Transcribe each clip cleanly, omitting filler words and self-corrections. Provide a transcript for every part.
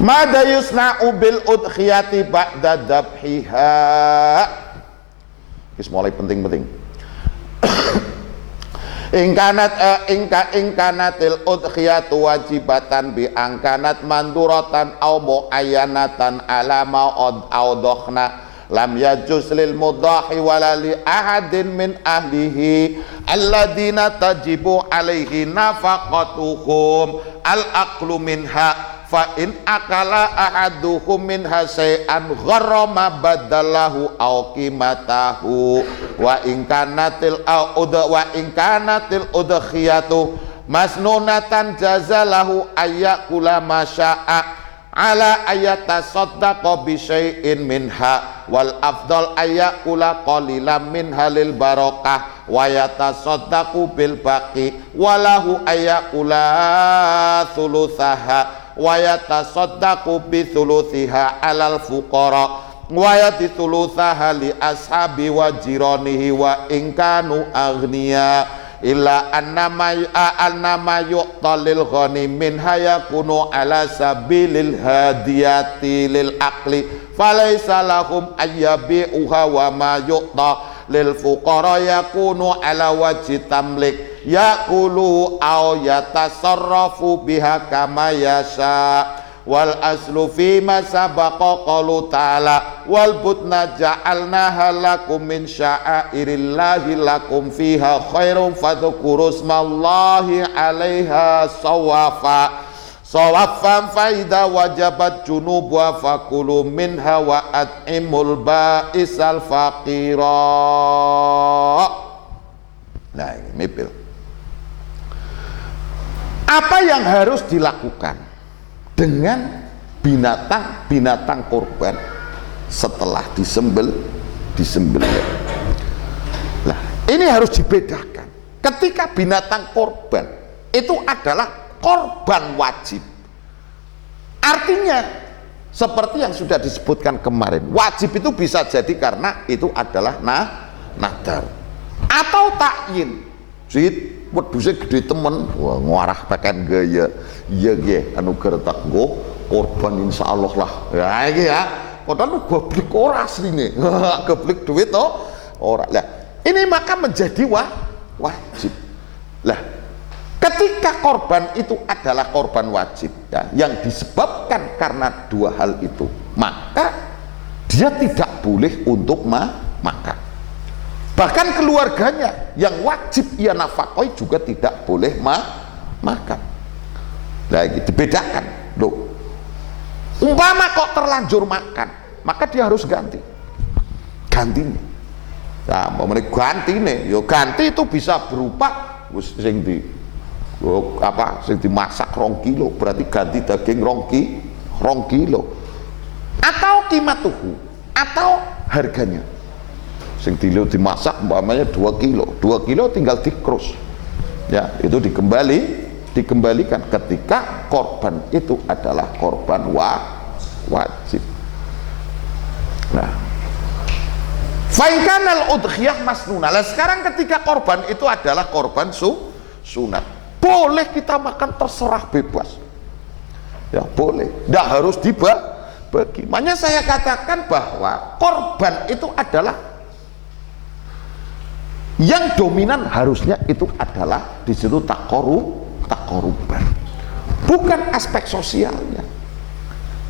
Mada yusna'u bil udkhiyati ba'da dabhiha. Wis mulai penting-penting. Ingkanatil udkhiyatu wajibatan bi angkanat manduratan aw muayyanatan ala ma'ud awdokhna lam yajuz lil mudahi wala li ahadin min ahlihi alladina tajibu alaihi nafaqatuhum al aqlu minha fa in akala ahaduhum minha syai'an gharama badalahu aw qimatahu wa in kanatil udkhiyatu masnunatan jazalahu ayyakula masya'a ala ayata saddaqa bi syai'in minha wal afdal ayyakula qalilan minha lil barakah wa yatasaddaqu bil baqi walahu ayyakula thuluthaha wa yatasaddaqu bi thuluthiha alal fuqara wa yatithuluthaha li ashabi wa jiranihi wa in kanu aghniya illa annama yuqtalil ghani min hayakunu ala sabilil hadiyati lil aqli falaysa lahum ayyabi'uha wa ma yuqta lil fuqara yakunu ala wajhi tamlik yakulu aw yatasarrafu biha kama yasha wal aslu fi ma sabaqa qalu ta'ala wal budna ja'alnaha lakum min sya'airillahi lakum fiha khairum fadhkuru ismallahi 'alaiha sawafan faida wajabat junuba fakulu minha wa at'imul ba'isal faqira. Nah ini mipil. Apa yang harus dilakukan dengan binatang korban setelah disembelih? Nah, ini harus dibedakan. Ketika binatang korban itu adalah korban wajib. Artinya seperti yang sudah disebutkan kemarin, wajib itu bisa jadi karena itu adalah nadar atau takyin. Sit wedhuse gede temen, wah ngarah peken gaya. Iya nggih, anu gertak nggo korban insyaallah lah. Ya iki ya. Padahal goblok ora asline. Goblok duit to ora. Lah, ini maka menjadi wajib. Lah, ketika korban itu adalah korban wajib ya, yang disebabkan karena dua hal itu, maka dia tidak boleh untuk makan. Bahkan keluarganya yang wajib ia nafkahi juga tidak boleh makan. Nah, ini dibedakan. Loh, umpama kok terlanjur makan, maka dia harus ganti nih. Nah, ganti nih, yo ganti itu bisa berupa sing dimasak 2 kilo, berarti ganti daging 2 kilo, atau qimatuhu, atau harganya. Sing dimasak umpamanya 2 kilo tinggal dikrus ya, itu dikembalikan ketika korban itu adalah korban wajib. Nah, fa'inkanal udhiyah masnunah. Nah, sekarang ketika korban itu adalah korban sunat, boleh kita makan terserah bebas ya, boleh, tidak harus dibagi. Makanya saya katakan bahwa korban itu adalah yang dominan, harusnya itu adalah di situ takoruban, bukan aspek sosialnya.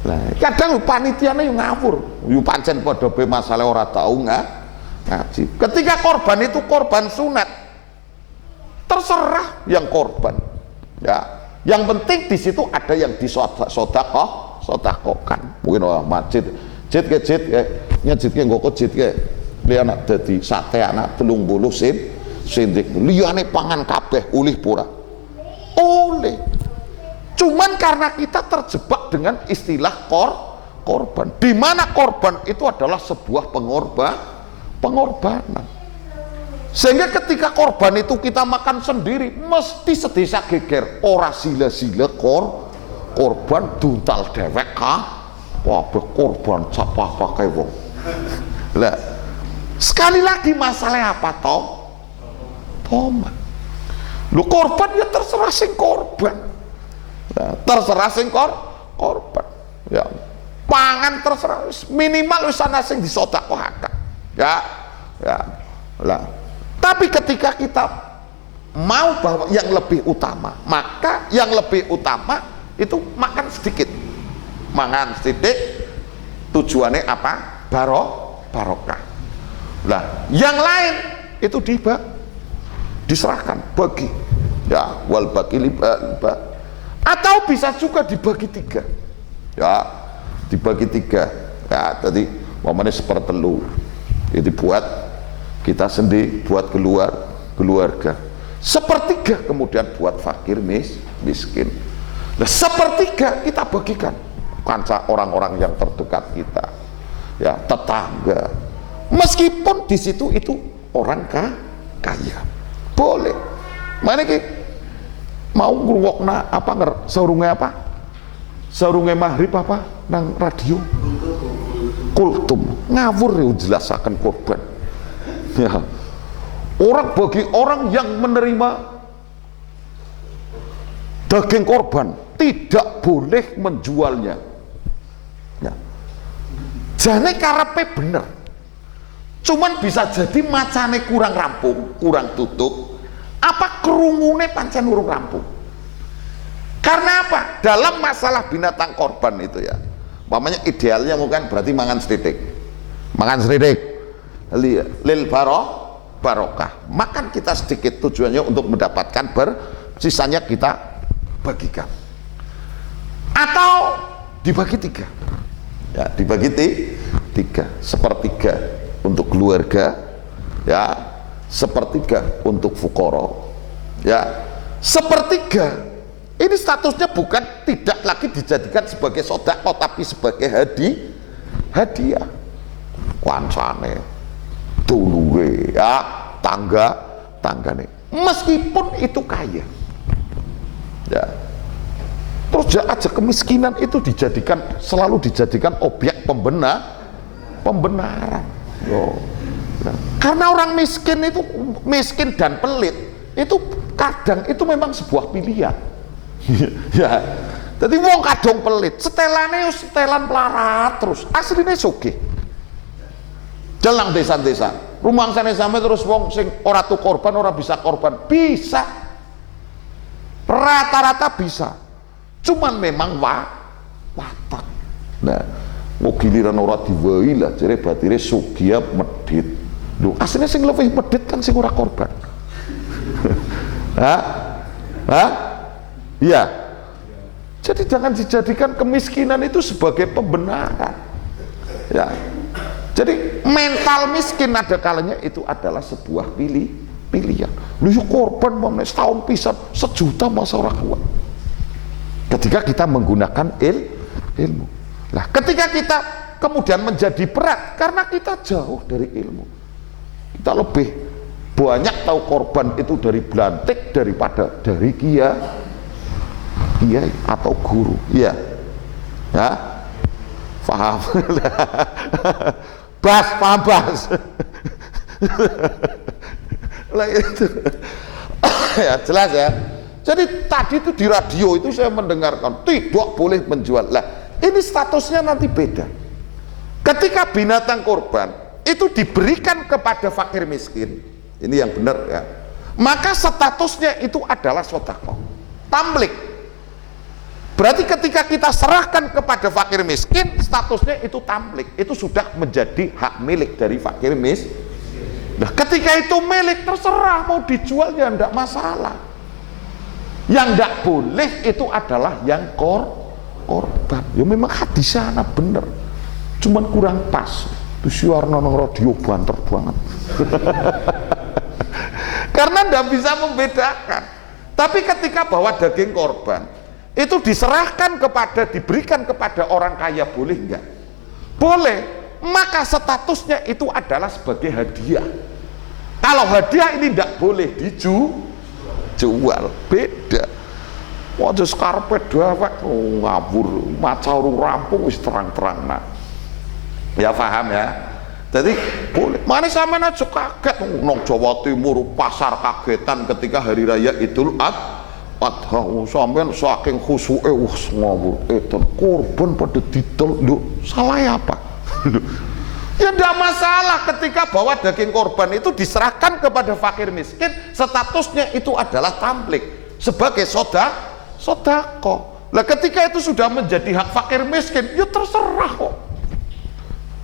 Nah, kadang panitianya yang ngawur, yang pancen pada masalah orang tahu ngaji. Ketika korban itu korban sunat, terserah yang korban. Ya, yang penting di situ ada yang disodakohkan. Mungkin orang masjid, nyajit ke ngoko jit ke. Dia anak dadi sate anak 30 sindik liyane pangan kabeh ulih pura oleh. Cuman karena kita terjebak dengan istilah korban, di mana korban itu adalah sebuah pengorbanan, sehingga ketika korban itu kita makan sendiri mesti sedesa geger, ora sila-sila korban duntal dewek wabah korban siapa pakai wong. Lah, sekali lagi masalah apa tomat. Lu korban ya terserah sing korban. Nah, terserah sing korban. pangan terserah, minimal wis ana sing disedekahkan. Ya, ya. Lah. Tapi ketika kita mau bahwa yang lebih utama, maka yang lebih utama itu makan sedikit. Makan sedikit tujuannya apa? Barokah. Lah, yang lain itu diserahkan, bagi. Ya, wal bagi liba. Atau bisa juga dibagi 3. Ya, dibagi 3. Ya, tadi momennya sepertelu. Itu buat kita sendiri, buat keluarga. 1/3 kemudian buat fakir miskin. Nah, 1/3 kita bagikan kanca orang-orang yang terdekat kita, ya, tetangga. Meskipun di situ itu orang kaya, boleh. Mana ki mau ngrungokna apa saurunge maghrib apa nang radio kultum ngawur ya jelasaken korban. Ya. Orang bagi orang yang menerima daging korban tidak boleh menjualnya. Ya. Jane karepe bener. Cuman bisa jadi macane kurang rampung, kurang tutup. Apa kerungune pancen urung rampung. Karena apa? Dalam masalah binatang korban itu ya. Mamanya idealnya mungkin berarti mangan sedidik. Mangan sedidik. Lil barokah. Makan kita sedikit tujuannya untuk mendapatkan sisanya kita bagikan. Atau dibagi 3. Ya, dibagi 3. 1/3 untuk keluarga, ya, 1/3 untuk fukoro, ya, 1/3 ini statusnya bukan tidak lagi dijadikan sebagai sedekah tapi sebagai hadiah kancane duluwe, ya, tanggane meskipun itu kaya, ya. Terus aja kemiskinan itu selalu dijadikan objek pembenaran. Yo. Nah, karena orang miskin itu miskin dan pelit itu kadang itu memang sebuah pilihan. Ya. Jadi wong kadang pelit, setelane setelan pelarat terus, asline sugih. Jalang desa-desa, rumangsane sampe terus wong sing ora tuh korban, ora bisa korban, bisa. Rata-rata bisa. Cuman memang watak. Nah, mau giliran ora diwai lah jare batire sugih medhit. Lho, asline sing luwih medhit kan sing ora korban. Hah? Iya. Jadi jangan dijadikan kemiskinan itu sebagai pembenaran. Ya. Jadi mental miskin ada kalanya itu adalah sebuah pilihan. Lu korban mau setahun pisan 1 juta masa ora kuat. Ketika kita menggunakan ilmu. Nah, ketika kita kemudian menjadi berat karena kita jauh dari ilmu. Kita lebih banyak tahu korban itu dari belantik daripada dari kiai atau guru. Iya. Ya. Paham. Paham. Lah itu. Ya, jelas ya. Jadi tadi itu di radio itu saya mendengarkan tidak boleh menjual. Lah, ini statusnya nanti beda. Ketika binatang korban itu diberikan kepada fakir miskin, ini yang benar ya. Maka statusnya itu adalah sedekah. Tamlik. Berarti ketika kita serahkan kepada fakir miskin, statusnya itu tamlik. Itu sudah menjadi hak milik dari fakir miskin. Nah, ketika itu milik terserah mau dijual ya enggak masalah. Yang enggak boleh itu adalah yang korban. Ya memang hadisnya anak bener. Cuman kurang pas. Itu siarna nang radio banter banget. Karena enggak bisa membedakan. Tapi ketika bawa daging korban, itu diberikan kepada orang kaya, boleh enggak? Boleh. Maka statusnya itu adalah sebagai hadiah. Kalau hadiah ini enggak boleh jual, beda. Waduh skarpet dewek ngabur, maca urung rampung wis terang-terang. Nah, ya paham ya. Jadi boleh. Mana sampean aja kaget nang Jawa Timur pasar kagetan ketika hari raya Idul Padha sampean saking khusuke wis ngawur edan korban pada didol. Lho, salah apa? Ya tidak masalah ketika bahwa daging korban itu diserahkan kepada fakir miskin, statusnya itu adalah tamlik sebagai sodako. Nah ketika itu sudah menjadi hak fakir miskin, ya terserah kok.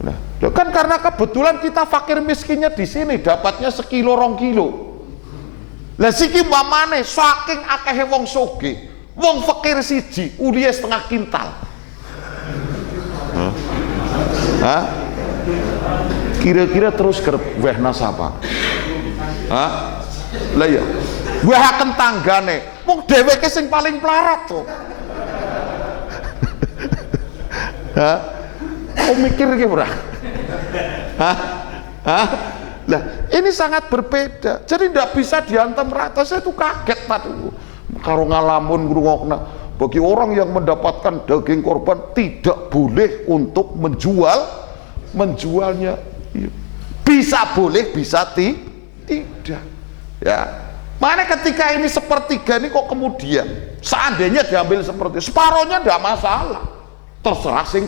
Nah, kan karena kebetulan kita fakir miskinnya di sini dapatnya sekilo 2 kilo. Lah siki mamane saking akehe wong sugih, wong fakir siji ulihe setengah kintal. Hah? Kira-kira terus wehna sapa? Hah? Lah ya, wehaken tanggane, wong dheweke sing paling pelarat to. Hah? Kok mikir iki ora? Hah? Hah? Lah, ini sangat berbeda. Jadi tidak bisa dihantam rata. Saya tuh kaget tadi karo ngalamun ngrungokna. Bagi orang yang mendapatkan daging korban tidak boleh untuk menjualnya. Bisa boleh, bisa tidak. Ya. Mana ketika ini sepertiga ini kok kemudian seandainya diambil seperti separohnya tidak masalah. Terserah sing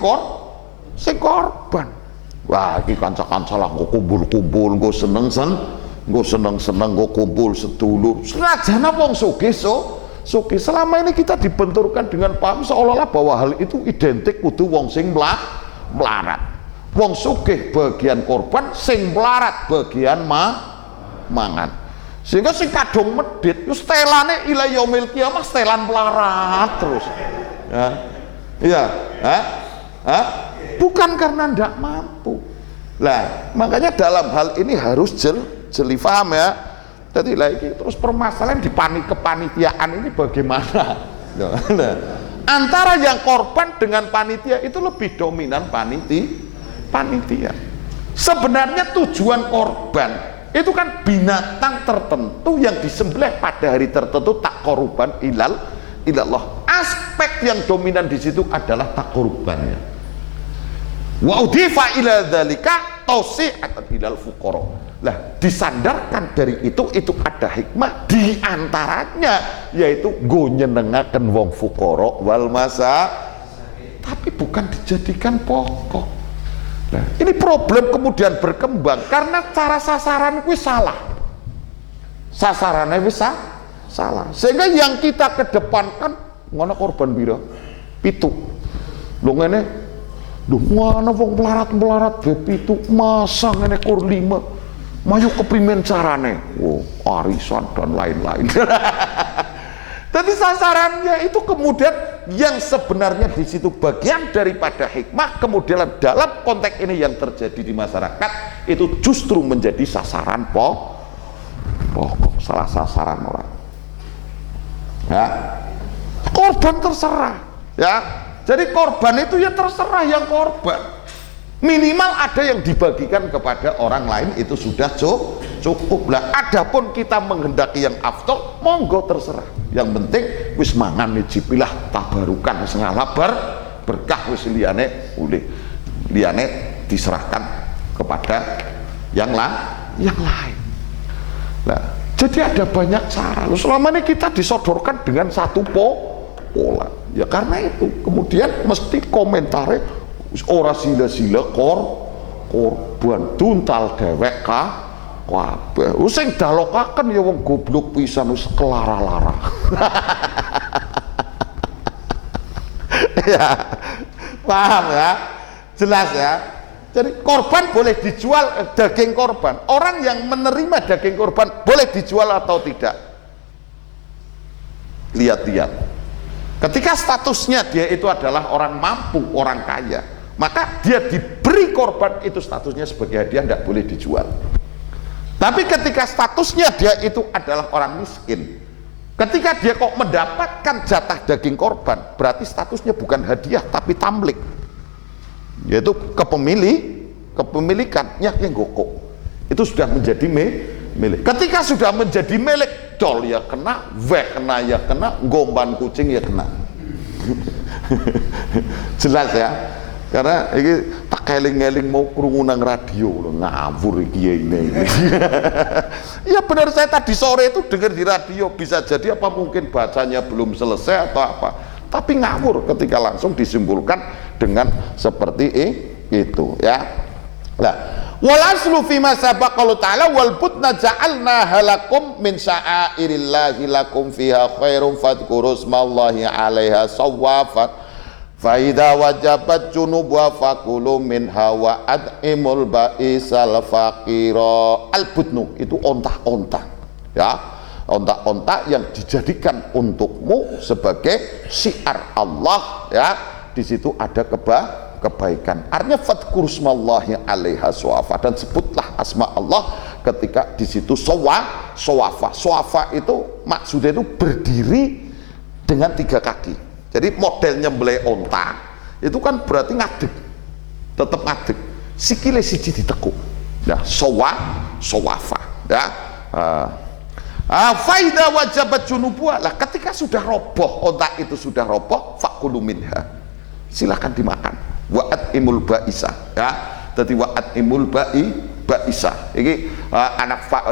korban. Wah, iki kanca-kanca lah nggo kumpul-kumpul, nggo seneng-seneng, nggo kumpul sedulur. Senajana wong sugih sugih. Selama ini kita dibenturkan dengan paham seolah-olah bahwa hal itu identik kudu wong sing melarat. Wong sugih bagian korban, sing melarat bagian mangan. Sehingga sing kadung medhit yo stelane ila yaumil kiamah setelan melarat terus. Ya. Iya, bukan karena tidak mampu. Lah, makanya dalam hal ini harus jeli paham ya. Jadi lagi terus permasalahan di kepanitiaan ini bagaimana? Nah, antara yang korban dengan panitia itu lebih dominan panitia. Sebenarnya tujuan korban itu kan binatang tertentu yang disembelih pada hari tertentu tak korban ilallah. Aspek yang dominan di situ adalah tak korbannya. Wa udhifa ila dzalika tausi'atan ilal fuqara. Lah disandarkan dari itu ada hikmah di antaranya yaitu go nyenengaken wong fuqara wal masa, tapi bukan dijadikan pokok. Nah, ini problem kemudian berkembang karena cara sasaran kuwi salah. Sasarannya bisa salah. Sehingga yang kita kedepankan ngono korban pira? 7. Lho ngene duh, mana wong melarat itu masa ngene kur 5. Mayu keprimen carane? Oh, arisan dan lain-lain. Jadi sasarannya itu kemudian yang sebenarnya di situ bagian daripada hikmah, kemudian dalam konteks ini yang terjadi di masyarakat itu justru menjadi sasaran pokok, salah sasaran orang. Ya. Korban terserah, ya. Jadi korban itu ya terserah yang korban. Minimal ada yang dibagikan kepada orang lain itu sudah cukup lah. Adapun kita menghendaki yang afdol, monggo terserah. Yang penting wis mangan nicipilah tabarukan wis ngalabar berkah wis liyane diserahkan kepada yang lain. Nah, jadi ada banyak cara. Loh, selama ini kita disodorkan dengan satu pola. Ya karena itu kemudian mesti komentare ora sila-sila korban tuntal dewek kabeh. Sing dalokaken ya wong goblok pisan wis kelara-lara. Ya. Paham ya? Jelas ya? Jadi korban boleh dijual, daging korban. Orang yang menerima daging korban boleh dijual atau tidak? Lihat-lihat. Ketika statusnya dia itu adalah orang mampu, orang kaya, maka dia diberi korban itu statusnya sebagai hadiah, tidak boleh dijual. Tapi ketika statusnya dia itu adalah orang miskin, ketika dia kok mendapatkan jatah daging korban, berarti statusnya bukan hadiah tapi tamlik, yaitu kepemilikannya yang gokok itu sudah menjadi milik. Ketika sudah menjadi milik, dol ya kena, kena ya kena, gomban kucing ya kena. Jelas ya. Karena ini tak keling-keling mau krungu nang radio lho, ngawur iki ini. Iya benar, saya tadi sore itu dengar di radio, bisa jadi apa mungkin bacanya belum selesai atau apa. Tapi ngawur ketika langsung disimpulkan dengan seperti itu ya. Nah, wal aslu fi ma sabaqahu ta'ala wal budna ja'alna halakum min sya'airillahi lakum fiha khairum fadhkuru smallahi 'alaiha sawafat faida wajabat junubuha fakulu minha wa ad'imul ba'isal faqira. Al-budnu itu onta-onta ya, onta-onta yang dijadikan untukmu sebagai syiar Allah ya. Di situ ada kebaikan. Artinya fadhkur smallahi 'alaiha sawafa, dan sebutlah asma Allah ketika di situ sawafa. Sawafa itu maksudnya itu berdiri dengan 3 kaki. Jadi model nyembelih onta itu kan berarti ngadeg, tetap ngadeg, sikile siji ditekuk ya, sawafa ya. Faida wajabat junubuha, lah ketika sudah roboh, onta itu sudah roboh, fakulu minha, silakan dimakan. Wa'at imul ba'isa ya, jadi wa'at imul ba'isa ini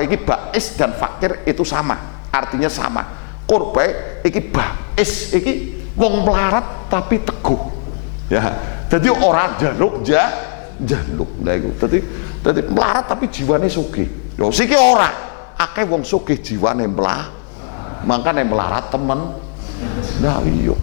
ini ba'is dan fakir itu sama, artinya sama. Korbai ini ba'is, ini wong melarat tapi teguh ya, jadi orang jaluk nah itu jadi melarat tapi jiwane sugih. Yo siki ora akeh wong sugih jiwane melarat, makane melarat temen. Nah iya